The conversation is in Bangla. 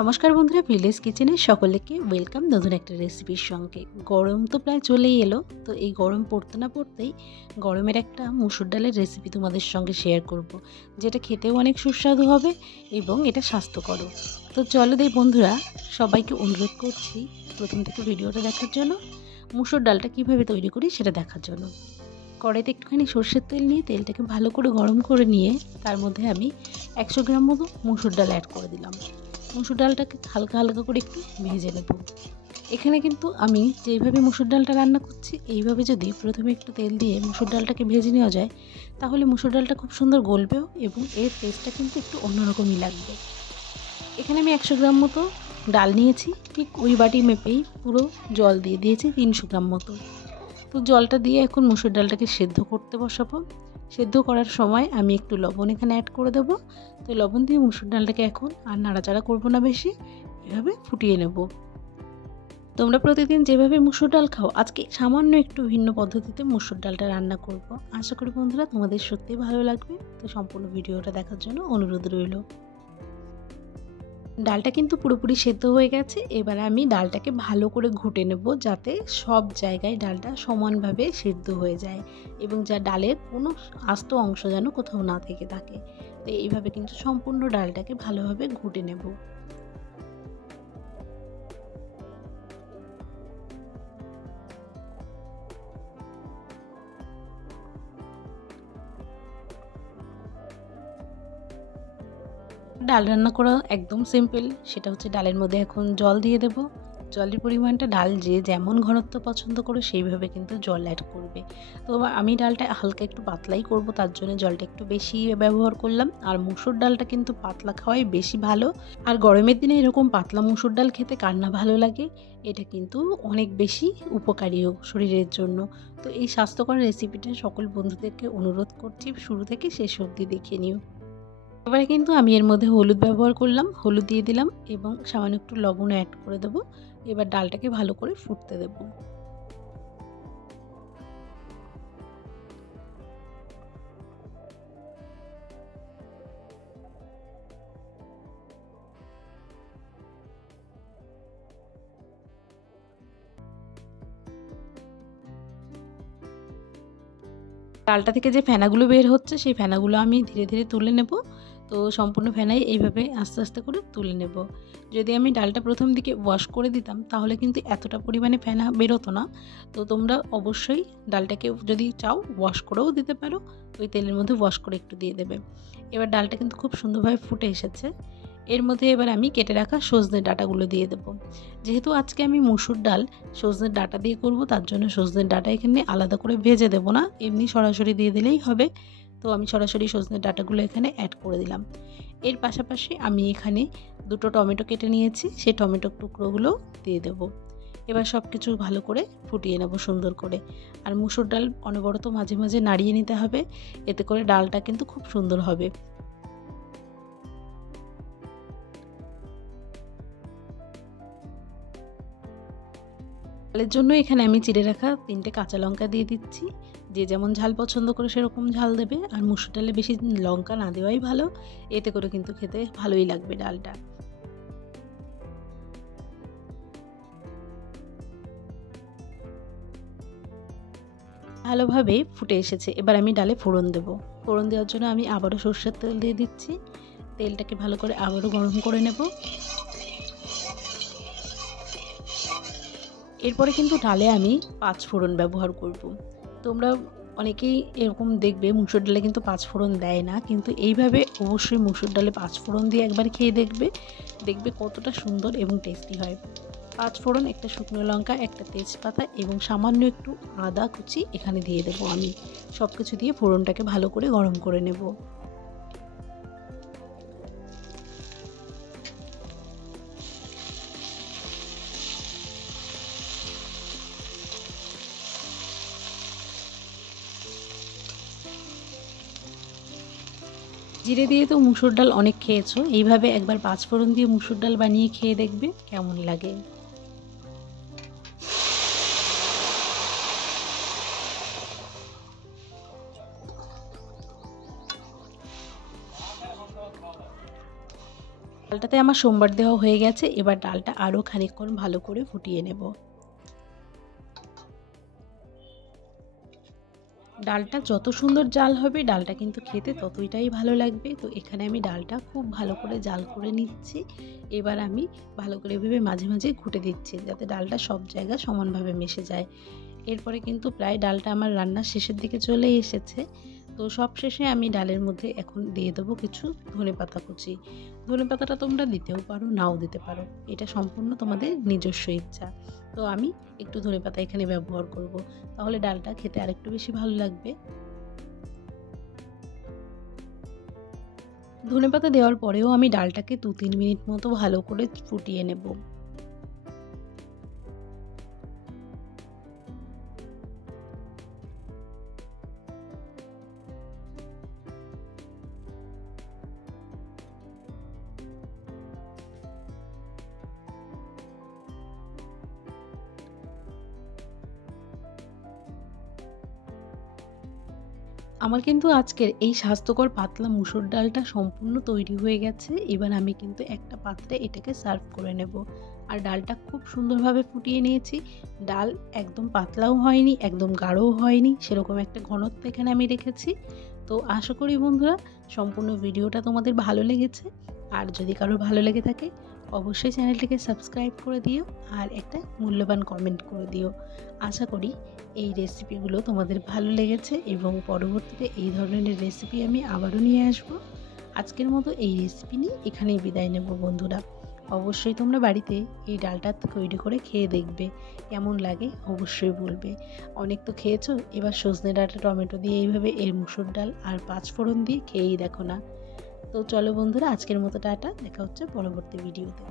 নমস্কার বন্ধুরা, ভিলেজ কিচেনে সকলকে ওয়েলকাম নতুন একটা রেসিপির সঙ্গে। গরম তো প্রায় চলেই এলো, তো এই গরম পড়তে না পড়তেই গরমের একটা মুসুর ডালের রেসিপি তোমাদের সঙ্গে শেয়ার করব, যেটা খেতেও অনেক সুস্বাদু হবে এবং এটা স্বাস্থ্যকরও। তো চলো দেই বন্ধুরা, সবাইকে অনুরোধ করছি প্রথম থেকে ভিডিওটা দেখার জন্য, মুসুর ডালটা কিভাবে তৈরি করি সেটা দেখার জন্য। কড়াইতে একটুখানি সর্ষের তেল নিয়ে তেলটাকে ভালো করে গরম করে নিয়ে তার মধ্যে আমি 100 গ্রাম মতো মুসুর ডাল অ্যাড করে দিলাম। মুসুর ডালটাকে হালকা হালকা করে একটু ভেজে নেব। এখানে কিন্তু আমি যেইভাবে মুসুর ডালটা রান্না করছি, এইভাবে যদি প্রথমে একটু তেল দিয়ে মুসুর ডালটাকে ভেজে নেওয়া যায়, তাহলে মুসুর ডালটা খুব সুন্দর গলবেও এবং এর টেস্টটা কিন্তু একটু অন্যরকমই লাগবে। এখানে আমি 100 গ্রাম মতো ডাল নিয়েছি, ঠিক ওই বাটি মেপেই পুরো জল দিয়ে দিয়েছি 300 গ্রাম মতো। তো জলটা দিয়ে এখন মুসুর ডালটাকে সেদ্ধ করতে বসাবো। সেদ্ধ করার সময় আমি একটু লবণ এখানে অ্যাড করে দেবো। তো লবণ দিয়ে মুসুর ডালটাকে এখন আর নাড়াচাড়া করবো না বেশি, এভাবে ফুটিয়ে নেব। তোমরা প্রতিদিন যেভাবে মুসুর ডাল খাও, আজকে সামান্য একটু ভিন্ন পদ্ধতিতে মুসুর ডালটা রান্না করব। আশা করি বন্ধুরা তোমাদের সত্যিই ভালো লাগবে। তো সম্পূর্ণ ভিডিওটা দেখার জন্য অনুরোধ রইল। ডালটা কিন্তু পুরোপুরি সেদ্ধ হয়ে গেছে। এবার আমি ডালটাকে ভালো করে ঘুটে নেব, যাতে সব জায়গায় ডালটা সমানভাবে সেদ্ধ হয়ে যায় এবং যা ডালের কোনো আস্ত অংশ যেন কোথাও না থেকে থাকে। তো এইভাবে কিন্তু সম্পূর্ণ ডালটাকে ভালোভাবে ঘুটে নেব। ডাল রান্না করা একদম সিম্পল, সেটা হচ্ছে ডালের মধ্যে এখন জল দিয়ে দেব। জলের পরিমাণটা ডাল যে যেমন ঘনত্ব পছন্দ করে সেইভাবে কিন্তু জল অ্যাড করবে। তো আমি ডালটা হালকা একটু পাতলাই করব, তার জন্য জলটা একটু বেশি ব্যবহার করলাম। আর মুসুর ডালটা কিন্তু পাতলা খাওয়াই বেশি ভালো। আর গরমের দিনে এরকম পাতলা মুসুর ডাল খেতে কার না ভালো লাগে। এটা কিন্তু অনেক বেশি উপকারীও শরীরের জন্য। তো এই স্বাস্থ্যকর রেসিপিটা সকল বন্ধুদেরকে অনুরোধ করছি শুরু থেকে শেষ অবধি দেখে নিও। এবারে কিন্তু আমি এর মধ্যে হলুদ ব্যবহার করলাম, হলুদ দিয়ে দিলাম এবং সামান্য একটু লবণ অ্যাড করে দেব। এবার ডালটাকে ভালো করে ফুটতে দেব। ডালটা থেকে যে ফেনাগুলো বের হচ্ছে, সেই ফেনাগুলো আমি ধীরে ধীরে তুলে নেব। তো সম্পূর্ণ ফেনাই এইভাবে আস্তে আস্তে করে তুলে নেব। যদি আমি ডালটা প্রথম দিকে ওয়াশ করে দিতাম, তাহলে কিন্তু এতটা পরিমাণে ফেনা বেরোতো না। তো তোমরা অবশ্যই ডালটাকে যদি চাও ওয়াশ করেও দিতে পারো, ওই তেলের মধ্যে ওয়াশ করে একটু দিয়ে দেবে। এবার ডালটা কিন্তু খুব সুন্দরভাবে ফুটে এসেছে। এর মধ্যে এবার আমি কেটে রাখা সজনের ডাঁটাগুলো দিয়ে দেব। যেহেতু আজকে আমি মুসুর ডাল সজনের ডাঁটা দিয়ে করব, তার জন্য সজনের ডাঁটা এখানে আলাদা করে ভেজে দেব না, এমনি সরাসরি দিয়ে দিলেই হবে। তো আমি সরাসরি সজনের ডাঁটাগুলো এখানে অ্যাড করে দিলাম। এর পাশাপাশি আমি এখানে 2টো টমেটো কেটে নিয়েছি, সেই টমেটোর টুকরোগুলো দিয়ে দেব। এবার সব কিছু ভালো করে ফুটিয়ে নেব সুন্দর করে। আর মুসুর ডাল অনবরত মাঝে মাঝে নাড়িয়ে নিতে হবে, এতে করে ডালটা কিন্তু খুব সুন্দর হবে। ঝালের জন্য এখানে আমি চিড়ে রাখা 3টে কাঁচা লঙ্কা দিয়ে দিচ্ছি। যে যেমন ঝাল পছন্দ করে সেরকম ঝাল দেবে। আর মুসুর ডালে বেশি লঙ্কা না দেওয়াই ভালো, এতে করে কিন্তু খেতে ভালোই লাগবে ডালটা। ভালোভাবে ফুটে এসেছে। এবার আমি ডালে ফোড়ন দেব। ফোড়ন দেওয়ার জন্য আমি আবারও সর্ষের তেল দিয়ে দিচ্ছি। তেলটাকে ভালো করে আবারও গরম করে নেব। এরপরে কিন্তু ডালে আমি 5 ফোড়ন ব্যবহার করব। তোমরা অনেকেই এরকম দেখবে মুসুর ডালে কিন্তু 5 ফোড়ন দেয় না, কিন্তু এইভাবে অবশ্যই মুসুর ডালে 5 ফোড়ন দিয়ে একবার খেয়ে দেখবে, দেখবে কতটা সুন্দর এবং টেস্টি হয়। 5 ফোড়ন, একটা শুকনো লঙ্কা, একটা তেজপাতা এবং সামান্য একটু আদা কুচি এখানে দিয়ে দেবো আমি। সব কিছু দিয়ে ফোড়নটাকে ভালো করে গরম করে নেব। জিরে দিয়ে তো মুসুর ডাল অনেক খেয়েছো, এইভাবে একবার 5 ফোড়ন দিয়ে মুসুর ডাল বানিয়ে খেয়ে দেখবে কেমন লাগে। ডালটাতে আমার সোমবার দেওয়া হয়ে গেছে। এবার ডালটা আরও খানিকক্ষণ ভালো করে ফুটিয়ে নেব। ডালটা যত সুন্দর জাল হবে ডালটা কিন্তু খেতে ততটাই ভালো লাগবে। তো এখানে আমি ডালটা খুব ভালো করে জাল করে নিচ্ছি। এবার আমি ভালো করে ভেবে মাঝে মাঝে ঘুটে দিচ্ছি যাতে ডালটা সব জায়গায় সমানভাবে মিশে যায়। এরপরে কিন্তু প্রায় ডালটা আমার রান্নার শেষের দিকে চলে এসেছে। তো সব শেষে আমি ডালের মধ্যে এখন দিয়ে দেবো কিছু ধনেপাতা কুচি। ধনেপাতাটা তোমরা দিতেও পারো, নাও দিতে পারো, এটা সম্পূর্ণ তোমাদের নিজস্ব ইচ্ছা। তো আমি একটু ধনেপাতা এখানে ব্যবহার করব, তাহলে ডালটা খেতে আরেকটু বেশি ভালো লাগবে। ধনেপাতা দেওয়ার পরেও আমি ডালটাকে 2-3 মিনিট মতো ভালো করে ফুটিয়ে নেব। আমার কিন্তু আজকের এই স্বাস্থ্যকর পাতলা মুসুর ডালটা সম্পূর্ণ তৈরি হয়ে গেছে। এবার আমি কিন্তু একটা পাত্রে এটাকে সার্ভ করে নেব। আর ডালটা খুব সুন্দরভাবে ফুটিয়ে নিয়েছি। ডাল একদম পাতলাও হয়নি, একদম গাঢ়ও হয়নি, সেরকম একটা ঘনত্ব এখানে আমি রেখেছি। তো আশা করি বন্ধুরা সম্পূর্ণ ভিডিওটা তোমাদের ভালো লেগেছে। আর যদি কারোর ভালো লেগে থাকে অবশ্যই চ্যানেলটিকে সাবস্ক্রাইব করে দিও আর একটা মূল্যবান কমেন্ট করে দিও। আশা করি এই রেসিপিগুলো তোমাদের ভালো লেগেছে এবং পরবর্তীতে এই ধরনের রেসিপি আমি আবারও নিয়ে আসব। আজকের মতো এই রেসিপি নিয়ে এখানেই বিদায় নেব বন্ধুরা। অবশ্যই তোমরা বাড়িতে এই ডালটা তৈরি করে খেয়ে দেখবে, কেমন লাগে অবশ্যই বলবে। অনেক তো খেয়েছো, এবার সজনে ডাঁটা টমেটো দিয়ে এইভাবে এর মুসুর ডাল আর 5 ফোড়ন দিয়ে খেয়েই দেখো না। তো চলো বন্ধুরা, আজকের মতো টাটা, দেখা হচ্ছে পরবর্তী ভিডিওতে।